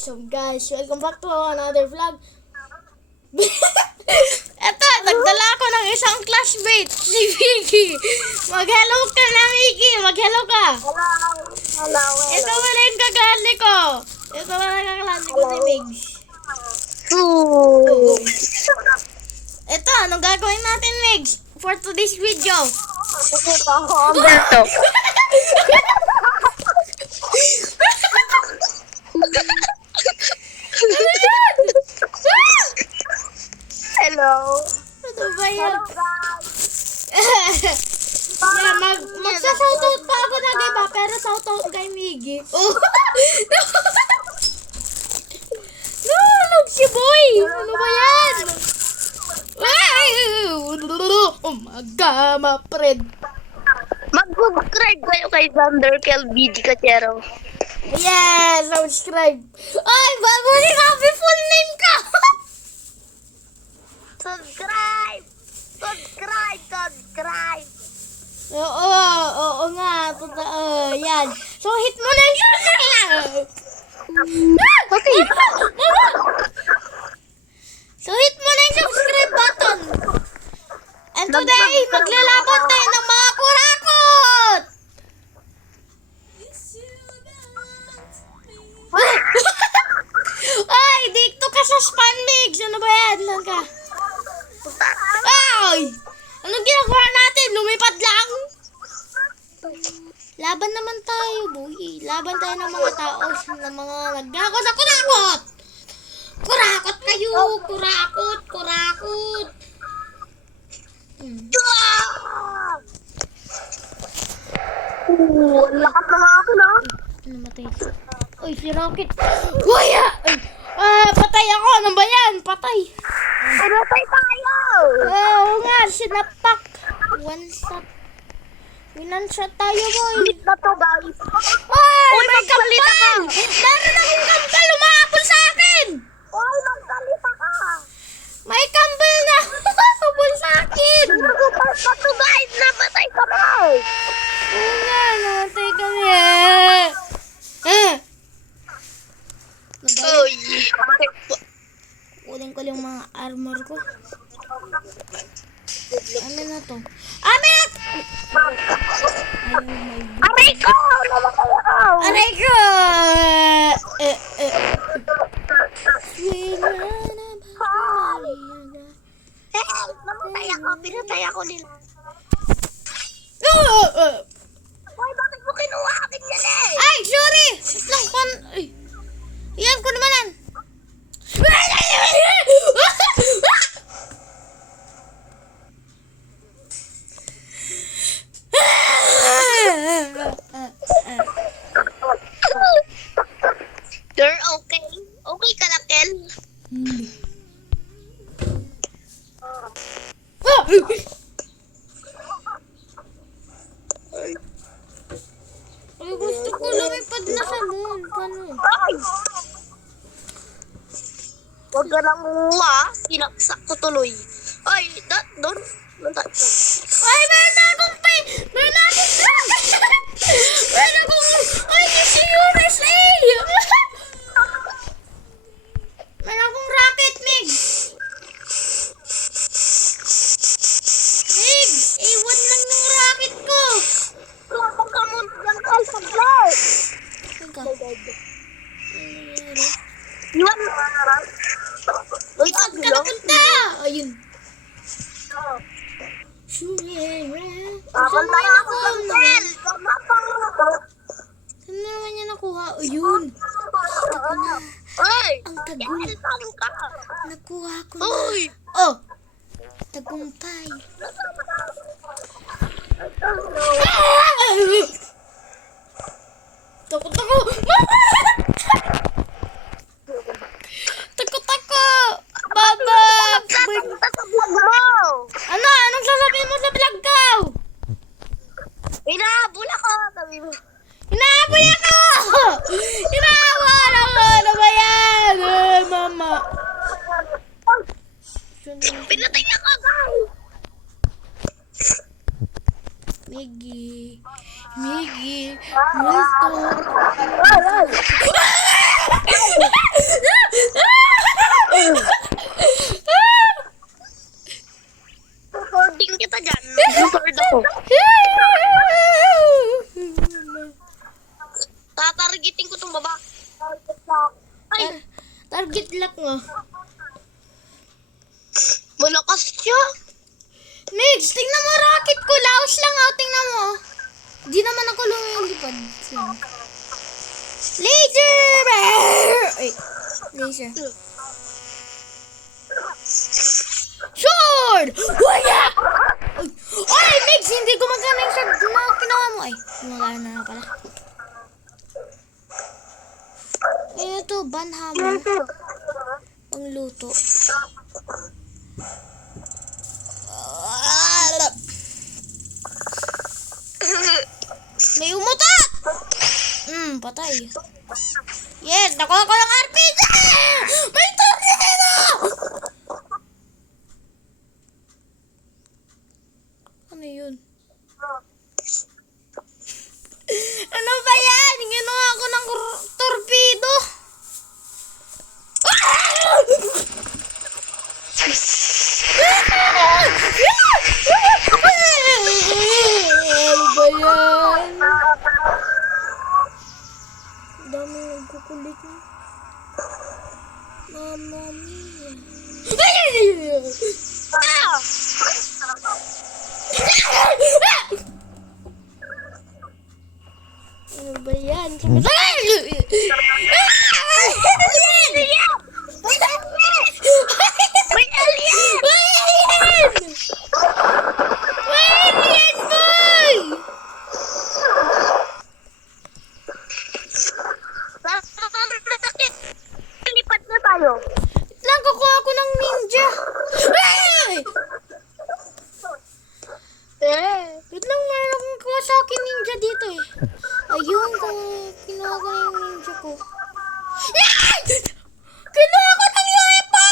So guys, welcome back to another vlog. Eto, nagdala ako ng isang classmate, si Vicky. Mag-hello ka na, Vicky. Mag-hello ka. Hello. Ito wala yung kaklase ko. Ito wala yung kaklase ko si Migs. Ito, anong gagawin natin, Migs? For today's video. Ito ako, Alberto. Hello. Ano ba yan? Guys. Magsasoutout pa ako ng iba, pero shoutout kay Miggy. Oh. Nalog si boy! Ano ba yan? Umagama, Fred. Mag-subscribe kayo kay Thunder KLBG Kachero. Yes! Subscribe! Ay! Babalik ka! May full name ka! Subscribe! Oo nga. Totoo. Yan. So, hit mo na yung Okay. So, hit mo na yung subscribe button. And today, maglalaban tayo ng mga kurakot! Ay, dito ka sa spam mix. Ano ba yan? Lan ka? Ay! Anong ginagawa natin? Lumipad lang? Laban naman tayo, boy. Laban tayo ng mga tao, ng mga nagnakaw sa kurakot! Kurakot kayo! Kurakot! Lakas na nga ako na. Namatay. Uy, si Rocket. Uy! Patay ako. Ano ba yan? Patay. Pinatay tayo. Oo nga, sinapak. One shot. One-shot tayo, boy. Ulit na to, guys. Ay, Uy, may magsalita ka. kampal! Meron akong kampal! Umahapol sa akin! Uy, magsalita ka. May kampal na umahapol sa akin! Nagupas na to, guys. Napatay ka mo. Oo nga, namatay kami. Uy. Kunin ko yung mga armor ko. Ano na to? Amin! Aray ko! Namatay ako. Aray ko! Help! Namatay ako. Pinatay ako nila. Uy, bakit mo kinuha akin yan eh? Ay, sorry! Wait lang, ay. Iyan ko naman yan. You're okay? Okay ka lang, Kel? Ay, gusto ko lumipad na sa moon. Paano? Ay! Huwag ka lang pinaksak ko tuloy. Ay, doon. Ay, meron na akong pay! Meron na akong meron akong... Ay, si USA! Meron akong rocket, Migs! Migs! Iwan lang yung rocket ko! Huwag ka muna lang, Kel, saglit. Teka. Iwan mo. Uy, Saan ka taglo. napunta? Ayun. Shooting around. Papunta Saan na na ako ng Kel. Saan naman niya nakuha? Ayun. Uy! Ang tagal. Kel, saan ka? Nakuha ko na. Uy! Oh! Tagumpay. Takot ako! Takot ako! Baba! Tapunta sa vlog mo. Ano? Anong sasabihin mo sa vlog ko? Hinahabol ako. Sabi mo. Hinahabol ako! Hinahabol ako! Ano ba yan? Mama. Pinatay ako, guys. Miggy. Miggy. Multo. Target lock nga. Malakas siya. Migs, tingnan mo rocket ko. Laos lang oh. Tingnan mo. Di naman ako lumilipad. Laser! Ay, laser. Sword! Wala! Ay, Migs, hindi gumagana yung sword na ginawa mo. Ay, gumagana na pala. Ito, banhammer. Pangluto. May umutot! Patay. Yes, nakuha ko yung RPG! May tornado! Ano yun? Ano ba yan? Ginawa ko ng torpedo. Ano ba yan? Dami nagkukulit mo. Mama mia. Ano ba yan? May alien! Lipat na tayo. Lang, kukuha ako ng ninja. Wait lang, meron akong kuha sa akin ninja dito eh. Ayun, kinuha ko na yung ninja ko. Kinuha ko ng UFO!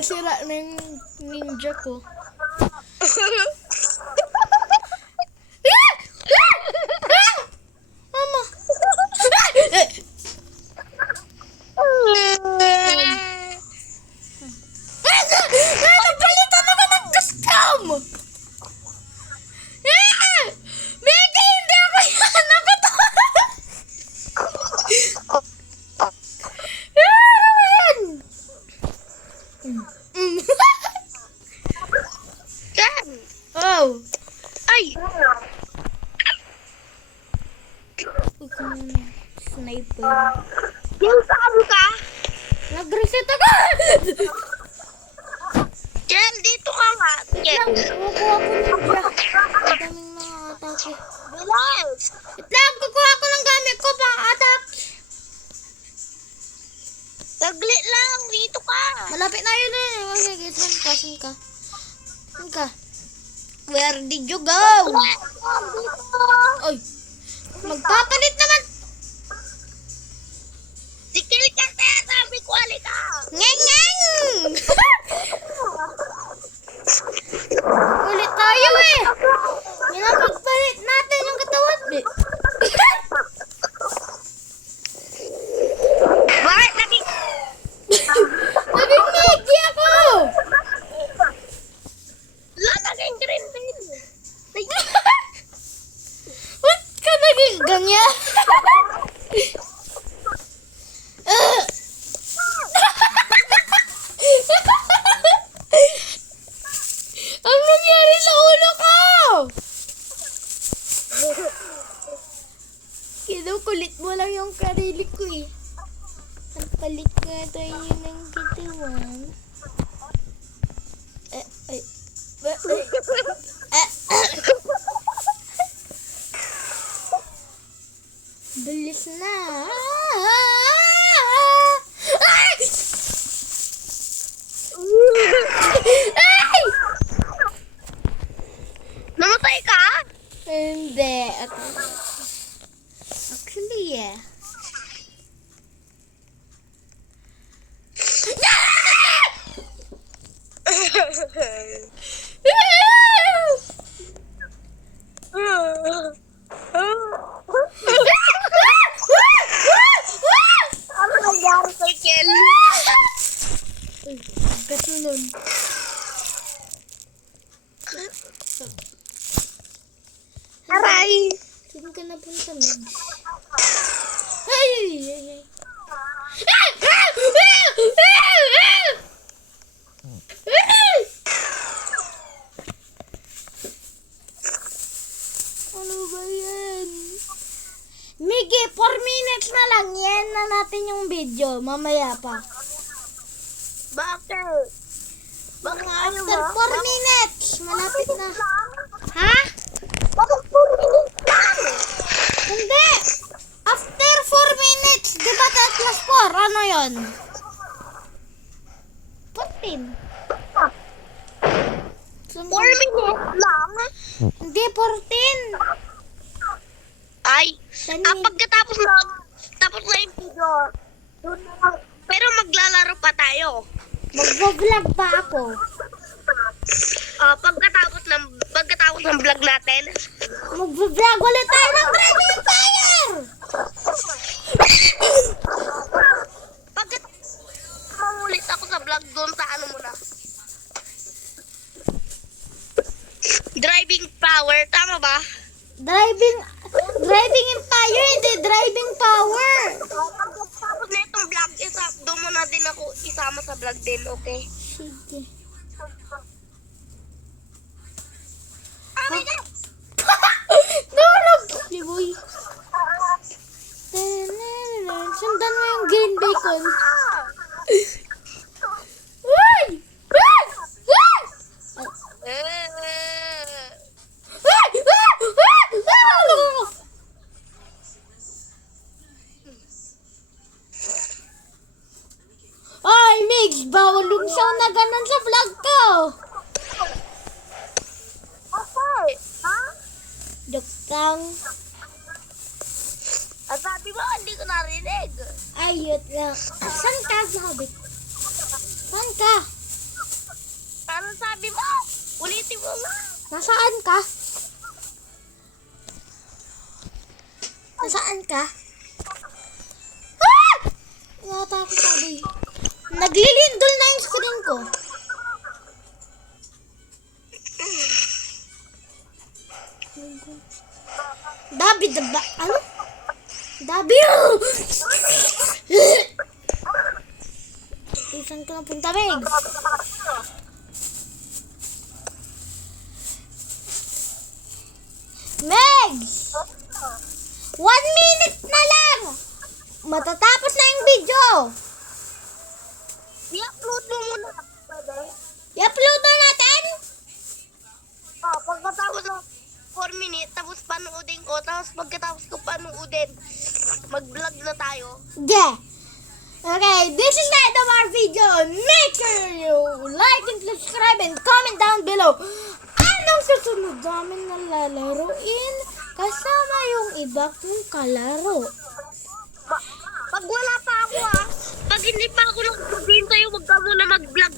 Sira na yung ninja ko. Mama. Napalitan naman ng custom! Mega, hindi ako yan! Nakatawa! Ano yan? Ken! Oh! Ay! Sniper. Yung saan ka? Nag-reset ako! Ken, dito ka nga. Ken. Kukuha ko ninja. Ang daming mga atake. Bilas! Itlang, kukuha ko ng gamit ko pang attack. Saglit lang. Dito ka. Malapit na yun eh. Okay, saan ka? Saan ka? Saan ka? Where did you go? Dito. Oy, magpapalit naman. Sikil ka kaya sabi ko alika. Ngeng-ngeng! Ulit tayo eh. Minapagpalit natin yung katawan eh. Bakit naging... Naging Mickey ako! Lalagay green din. Ba't ka naging ganyan? Ang nangyari sa ulo ko? Kinukulit mo lang yung karili ko eh. Ang palit nga tayo ng katawan. Bilis na. Ay! Ay! Namatay ka? Hindi. Actually, yeah. Ano nangyari kay Ken? Kasunod. Aray! Saan ka napunta, Migs? Ano ba yan? Miggy, 4 minutes na lang. Yan na natin yung video. Mamaya pa. Bakit? Bakit ayaw After mo? 4 minutes. Malapit na. Ha? Bakit 4 minutes lang? Hindi. After 4 minutes. Di ba 3 plus 4? Ano yun? 14. 4 minutes lang? Hindi, 14. Ay, Ten pagkatapos na, tapos na yung video, doon na lang. Pero maglalaro pa tayo. Magbablog pa ako. Pagkatapos ng vlog natin. Magbablog ulit tayo ng Dragon Fire! Pagkatapos mamulit ako sa vlog doon sa ano muna. Driving power, tama ba? Driving Empire, hindi driving power. Pagkatapos na itong vlog, doon mo na din ako isama sa vlog din, okay? Sige. Oh my God! Nulog! Si Boy. Sundan mo yung green bacon. Uy! Uy! Uy! Ay, Migs, bawal lumsaw na ganun sa vlog ko. Okay, ha? Joke lang. At sabi mo, hindi ko narinig. Ayot lang. Saan ka, sabi? Saan ka? Ano sabi mo? Ulitin mo nga. Nasaan ka? Nasaan ka? Ah! Natakot sabi. Naglilindol na yung screen ko. Dabi, ano? Dabi! Isan ka na punta, Meg? Meg! 1 minute na lang! Matatapos na yung video! I-upload mo muna. Pwede? I-upload na natin? Pagkatapos ng 4 minutes, tapos panoodin ko, tapos pagkatapos ko panoodin, mag-vlog na tayo. Yeah. Okay, this is the end of our video. Make sure you like and subscribe and comment down below. Anong susunod namin na lalaroin? Kasama yung iba kong kalaro. Pag wala pa ako pag hindi pa ako nag-game sa'yo, wag ka muna mag-vlog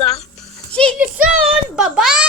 See you soon! Bye-bye!